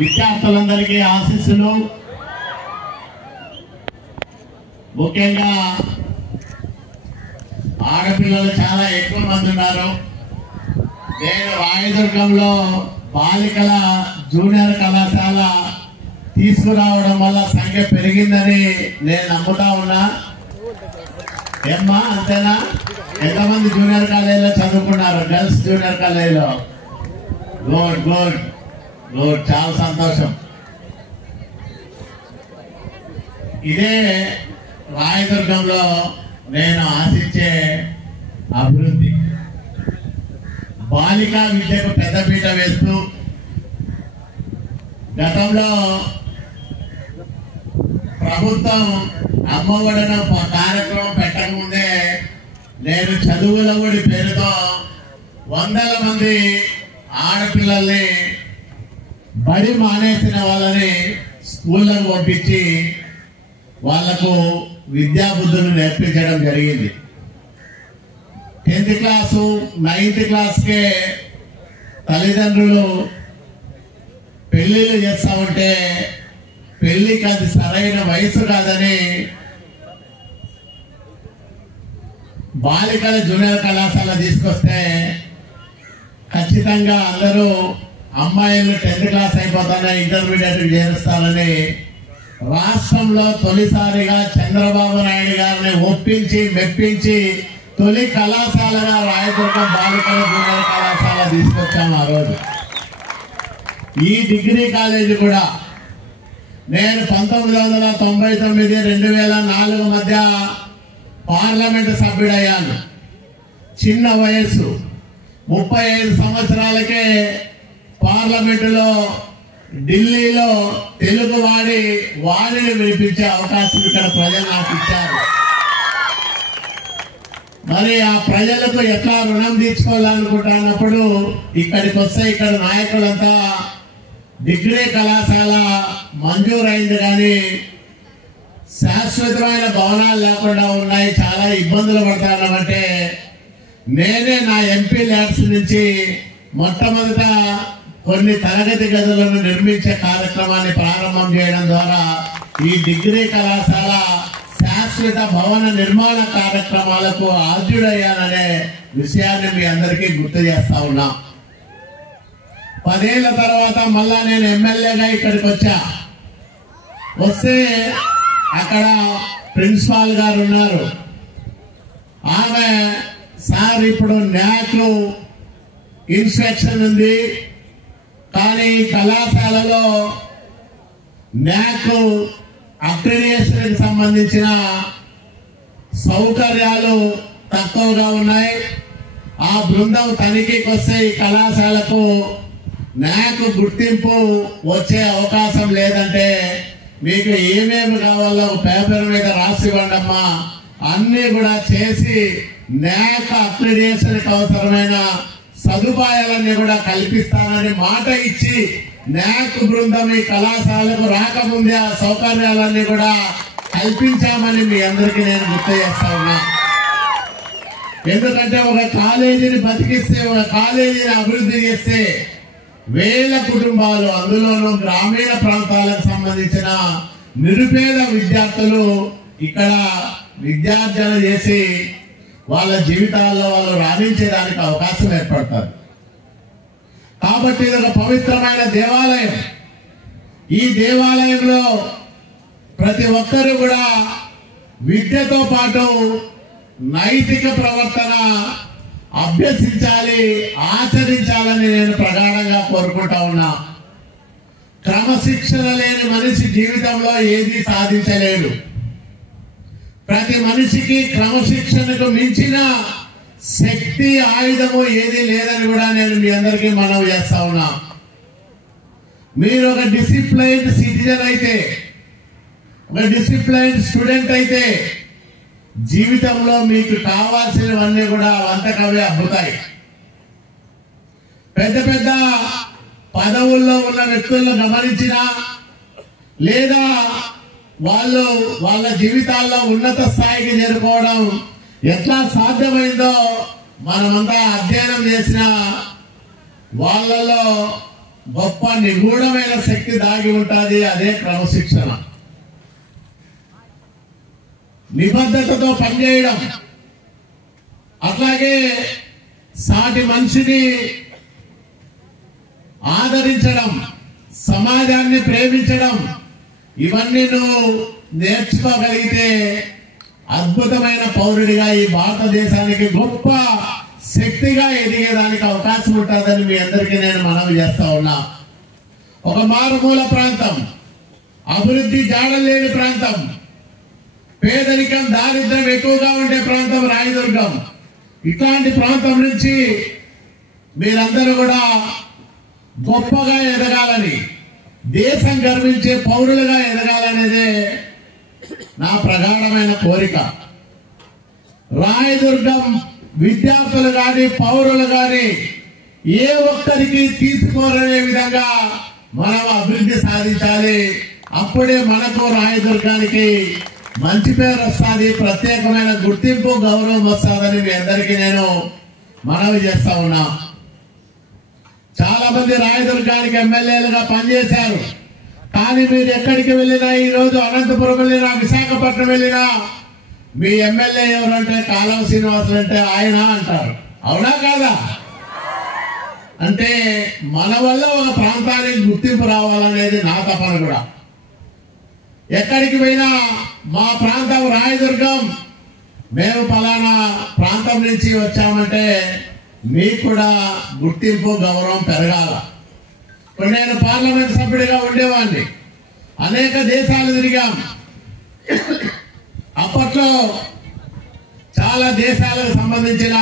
విద్యార్థులందరికీ ఆశీస్సులు. ముఖ్యంగా ఆడపిల్లలు చాలా ఎక్కువ మంది ఉన్నారు. నేను రాయదుర్గంలో బాలికల జూనియర్ కళాశాల తీసుకురావడం వల్ల సంఖ్య పెరిగిందని నేను నమ్ముతా ఉన్నా. ఏమ్మా అంతేనా? ఎంతమంది జూనియర్ కాలేజీలో చదువుకున్నారు? గర్ల్స్ జూనియర్ కాలేజీలో? గుడ్ గుడ్ గుడ్, చాలా సంతోషం. ఇదే రాయదుర్గంలో నేను ఆశించే అభివృద్ధి. బాలికా విద్యకు పెద్దపీట వేస్తూ గతంలో ప్రభుత్వం అమ్మఒడిన కార్యక్రమం పెట్టకముందే నేను చదువుల ఒడి పేరుతో వందల మంది ఆడపిల్లల్ని బడి మానేసిన వాళ్ళని స్కూళ్ళకు పంపించి వాళ్లకు విద్యాబుద్ధులు నేర్పించడం జరిగింది. 10th క్లాసు 9th క్లాస్కే తల్లిదండ్రులు పెళ్లిళ్ళు చేస్తామంటే పెళ్లికి అది సరైన వయసు కాదని బాలికల జూనియర్ కళాశాల తీసుకొస్తే ఖచ్చితంగా అందరూ అమ్మాయిలు 10th క్లాస్ అయిపోతానే ఇంటర్మీడియట్ చేరుస్తారని రాష్ట్రంలో తొలిసారిగా చంద్రబాబు నాయుడు గారిని ఒప్పించి మెప్పించి తొలి కళాశాలగా రాయదుర్గం బాలికల జూనియర్ కళాశాల తీసుకొచ్చాము. ఆ రోజు ఈ డిగ్రీ కాలేజీ కూడా నేను 1999 2004 మధ్య పార్లమెంటు సభ్యుడయ్యాను. చిన్న వయస్సు, 35 సంవత్సరాలకే పార్లమెంటులో ఢిల్లీలో తెలుగు వాణిని వినిపించే అవకాశం ఇక్కడ ప్రజలు నాకు ఇచ్చారు. మరి ఆ ప్రజలకు ఎట్లా రుణం తీర్చుకోవాలనుకుంటున్నప్పుడు ఇక్కడికి వస్తే ఇక్కడ నాయకులంతా డిగ్రీ కళాశాల మంజూరైంది కానీ శాశ్వతమైన భవనాలు లేకుండా ఉన్నాయి, చాలా ఇబ్బందులు పడతానంటే నేనే నా ఎంపీ ల్యాడ్స్ నుంచి మొట్టమొదట కొన్ని తరగతి గదులను నిర్మించే కార్యక్రమాన్ని ప్రారంభం చేయడం ద్వారా ఈ డిగ్రీ కళాశాల శాశ్వత భవన నిర్మాణ కార్యక్రమాలకు ఆద్యుడయ్యాననే విషయాన్ని మీ అందరికీ గుర్తు చేస్తా ఉన్నా. 10 ఏళ్ల తర్వాత మళ్ళా నేను ఎమ్మెల్యేగా ఇక్కడికి వస్తే అక్కడ ప్రిన్సిపాల్ గారు ఉన్నారు. ఆమె సార్ ఇప్పుడు న్యాక్ ఇన్స్పెక్షన్ ఉంది కానీ కళాశాలలో న్యాక్ అక్రిడిటేషన్ సంబంధించిన సౌకర్యాలు తక్కువగా ఉన్నాయి. ఆ బృందం తనిఖీకి వస్తే ఈ కళాశాలకు న్యాక్ గుర్తింపు వచ్చే అవకాశం లేదంటే మీకు ఏమేమి కావాలో పేపర్ మీద రాసి ఇవ్వండమ్మా, అన్ని కూడా చేసి న్యాక్ అక్రిడిటేషన్కి అవసరమైన సదుపాయాలన్నీ కూడా కల్పిస్తానని మాట ఇచ్చి న్యాక్ బృందం ఈ కళాశాలకు రాకముందే ఆ సౌకర్యాలన్నీ కూడా కల్పించామని మీ అందరికీ నేను గుర్తు చేస్తా ఉన్నా. ఎందుకంటే ఒక కాలేజీని బతికిస్తే, ఒక కాలేజీని అభివృద్ధి చేస్తే వేల కుటుంబాలు, అందులోనూ గ్రామీణ ప్రాంతాలకు సంబంధించిన నిరుపేద విద్యార్థులు ఇక్కడ విద్యార్జన చేసి వాళ్ళ జీవితాల్లో వాళ్ళు రాణించేదానికి అవకాశం ఏర్పడతారు. కాబట్టి ఇది ఒక పవిత్రమైన దేవాలయం. ఈ దేవాలయంలో ప్రతి ఒక్కరూ కూడా విద్యతో పాటు నైతిక ప్రవర్తన అభ్యసించాలి, ఆచరించాలని నేను ప్రగాఢంగా కోరుకుంటా ఉన్నా. క్రమశిక్షణ లేని మనిషి జీవితంలో ఏది సాధించలేడు. ప్రతి మనిషికి క్రమశిక్షణకు మించిన శక్తి ఆయుధము ఏది లేదని కూడా నేను మీ అందరికీ మనవి చేస్తా ఉన్నా. మీరు ఒక డిసిప్లైన్డ్ సిటిజన్ అయితే, ఒక డిసిప్లైన్డ్ స్టూడెంట్ అయితే జీవితంలో మీకు కావాల్సినవన్నీ కూడా వంతకవే అబ్బుతాయి. పెద్ద పెద్ద పదవుల్లో ఉన్న వ్యక్తులను గమనించినా లేదా వాళ్ళు వాళ్ళ జీవితాల్లో ఉన్నత స్థాయికి చేరుకోవడం ఎట్లా సాధ్యమైందో మనమంతా అధ్యయనం చేసిన వాళ్ళలో గొప్ప నిగూఢమైన శక్తి దాగి ఉంటుంది. అదే క్రమశిక్షణ, నిబద్ధతతో పనిచేయడం, అట్లాగే సాటి మనిషిని ఆదరించడం, సమాజాన్ని ప్రేమించడం, ఇవన్నీ నువ్వు నేర్చుకోగలిగితే అద్భుతమైన పౌరుడిగా ఈ భారతదేశానికి గొప్ప శక్తిగా ఎదిగేదానికి అవకాశం ఉంటుందని మీ అందరికీ నేను మనవి చేస్తా ఉన్నా. ఒక మారుమూల ప్రాంతం, అభివృద్ధి జాడలేని ప్రాంతం, పేదరికం దారిద్ర్యం ఎక్కువగా ఉండే ప్రాంతం రాయదుర్గం. ఇట్లాంటి ప్రాంతం నుంచి మీరందరూ కూడా గొప్పగా ఎదగాలని, దేశం గర్వించే పౌరులుగా ఎదగాలనేదే నా ప్రగాఢమైన కోరిక. రాయదుర్గం విద్యార్థులు కానీ పౌరులు కానీ ఏ ఒక్కరికి తీసుకోరనే విధంగా మనం అభివృద్ధి సాధించాలి. అప్పుడే మనకు రాయదుర్గానికి మంచి పేరు వస్తుంది, ప్రత్యేకమైన గుర్తింపు గౌరవం వస్తుందని మీ అందరికీ నేను మనవి చేస్తా ఉన్నా. చాలా మంది రాయదుర్గానికి ఎమ్మెల్యేలుగా పనిచేశారు. కానీ మీరు ఎక్కడికి వెళ్ళినా, ఈ రోజు అనంతపురం వెళ్ళినా, విశాఖపట్నం వెళ్ళినా మీ ఎమ్మెల్యే ఎవరంటే కాలవ శ్రీనివాసులు అంటే ఆయన అంటారు. అవునా కాదా? అంటే మన వల్ల ఒక ప్రాంతానికి గుర్తింపు రావాలనేది నా తపన కూడా. ఎక్కడికి పోయినా మా ప్రాంతం రాయదుర్గం, మేము ఫలానా ప్రాంతం నుంచి వచ్చామంటే మీకు కూడా గుర్తింపు గౌరవం పెరగాల. ఇప్పుడు నేను పార్లమెంట్ సభ్యుడిగా ఉండేవాడిని, అనేక దేశాలు తిరిగాం. అప్పట్లో చాలా దేశాలకు సంబంధించిన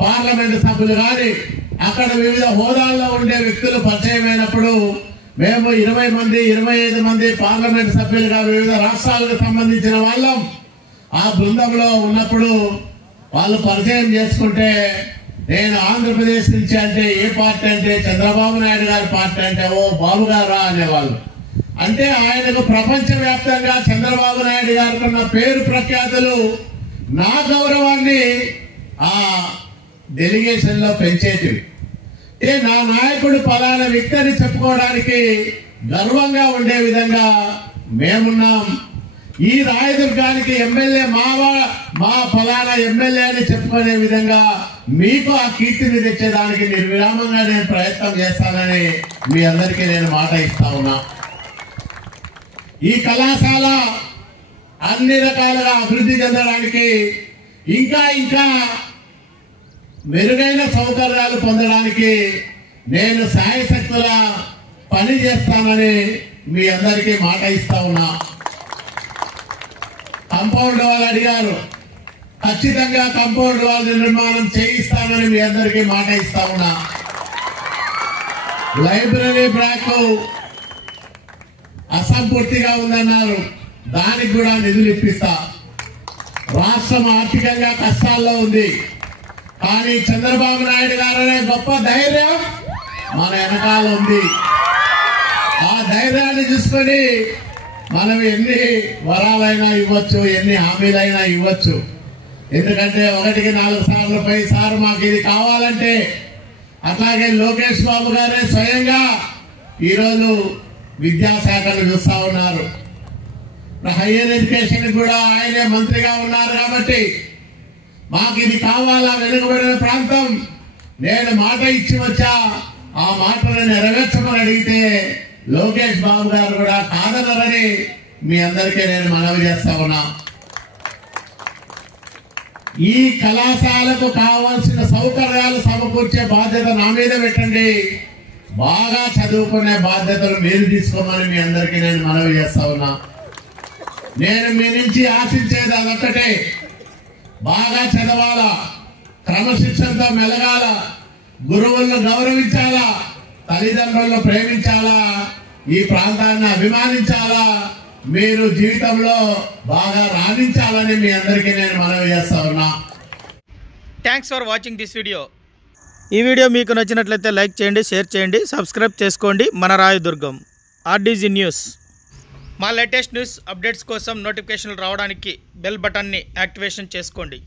పార్లమెంట్ సభ్యులు కానీ అక్కడ వివిధ హోదాల్లో ఉండే వ్యక్తులు పరిచయమైనప్పుడు మేము 20 మంది 25 మంది పార్లమెంట్ సభ్యులుగా వివిధ రాష్ట్రాలకు సంబంధించిన వాళ్ళం ఆ బృందంలో ఉన్నప్పుడు వాళ్ళు పరిచయం చేసుకుంటే, నేను ఆంధ్రప్రదేశ్ నుంచి అంటే ఏ పార్టీ అంటే చంద్రబాబు నాయుడు గారి పార్టీ అంటే ఓ బాబు గారా అనేవాళ్ళు. అంటే ఆయనకు ప్రపంచవ్యాప్తంగా చంద్రబాబు నాయుడు గారికి ఉన్న పేరు ప్రఖ్యాతులు నా గౌరవాన్ని ఆ డెలిగేషన్ లో పెంచేటివి. నా నాయకుడు ఫలానా వ్యక్తి అని చెప్పుకోవడానికి గర్వంగా ఉండే విధంగా మేమున్నాం. ఈ రాయదుర్గానికి ఎమ్మెల్యే మా ఫలానా ఎమ్మెల్యే అని చెప్పుకునే విధంగా మీకు ఆ కీర్తిని తెచ్చేదానికి నిర్విరామంగా నేను ప్రయత్నం చేస్తానని మీ అందరికీ నేను మాట ఇస్తా ఉన్నా. ఈ కళాశాల అన్ని రకాలుగా అభివృద్ధి చెందడానికి, ఇంకా ఇంకా మెరుగైన సౌకర్యాలు పొందడానికి నేను శాయశక్తులా పని చేస్తానని మీ అందరికీ మాట ఇస్తా ఉన్నా. కాంపౌండ్ వాళ్ళు అడిగారు, ఖచ్చితంగా కాంపౌండ్ వాళ్ళ నిర్మాణం చేయిస్తానని మీ అందరికీ మాట ఇస్తా ఉన్నా. లైబ్రరీ బ్లాక్ అసంపూర్తిగా ఉందన్నారు, దానికి కూడా నిధులు ఇప్పిస్తా. రాష్ట్రం ఆర్థికంగా కష్టాల్లో ఉంది, కానీ చంద్రబాబు నాయుడు గారనే గొప్ప ధైర్యం మన వెనకాల ఉంది. ఆ ధైర్యాన్ని చూసుకొని మనం ఎన్ని వరాలైనా ఇవ్వచ్చు, ఎన్ని హామీలైనా ఇవ్వచ్చు. ఎందుకంటే 1కి 4 సార్లు పై సార్ మాకు ఇది కావాలంటే, అట్లాగే లోకేష్ బాబు గారే స్వయంగా ఈరోజు విద్యాశాఖను చూస్తా ఉన్నారు. హైయర్ ఎడ్యుకేషన్ కూడా ఆయనే మంత్రిగా ఉన్నారు. కాబట్టి మాకు ఇది కావాలా, వెనుకబడిన ప్రాంతం, నేను మాట ఇచ్చి వచ్చా, ఆ మాటను నెరవేర్చమని అడిగితే లోకేష్ బాబు గారు కూడా కాదనరని మీ అందరికీ నేను మనవి చేస్తా ఉన్నా. ఈ కళాశాలకు కావాల్సిన సౌకర్యాలు సమకూర్చే బాధ్యత నా మీద పెట్టండి, బాగా చదువుకునే బాధ్యతలు మీరు తీసుకోమని మీ అందరికీ నేను మనవి చేస్తా ఉన్నా. నేను మీ నుంచి ఆశించేది అదొక్కటే, బాగా చదవాలా, క్రమశిక్షణతో మెలగాల, గురువులను గౌరవించాలా, తల్లిదండ్రులను ప్రేమించాలా, ఈ ప్రాంతాన్ని అభిమానించాలా, మీరు జీవితంలో బాగా రాణించాలని మీ అందరికీ నేను మనవి చేస్తా ఉన్నా. Thanks for watching this video. ఈ వీడియో మీకు నచ్చినట్లయితే లైక్ చేయండి, షేర్ చేయండి, సబ్స్క్రైబ్ చేసుకోండి. మన రాయదుర్గం ఆర్డీజీ న్యూస్. మా లేటెస్ట్ న్యూస్ అప్డేట్స్ కోసం నోటిఫికేషన్లు రావడానికి బెల్ బటన్ని యాక్టివేషన్ చేసుకోండి.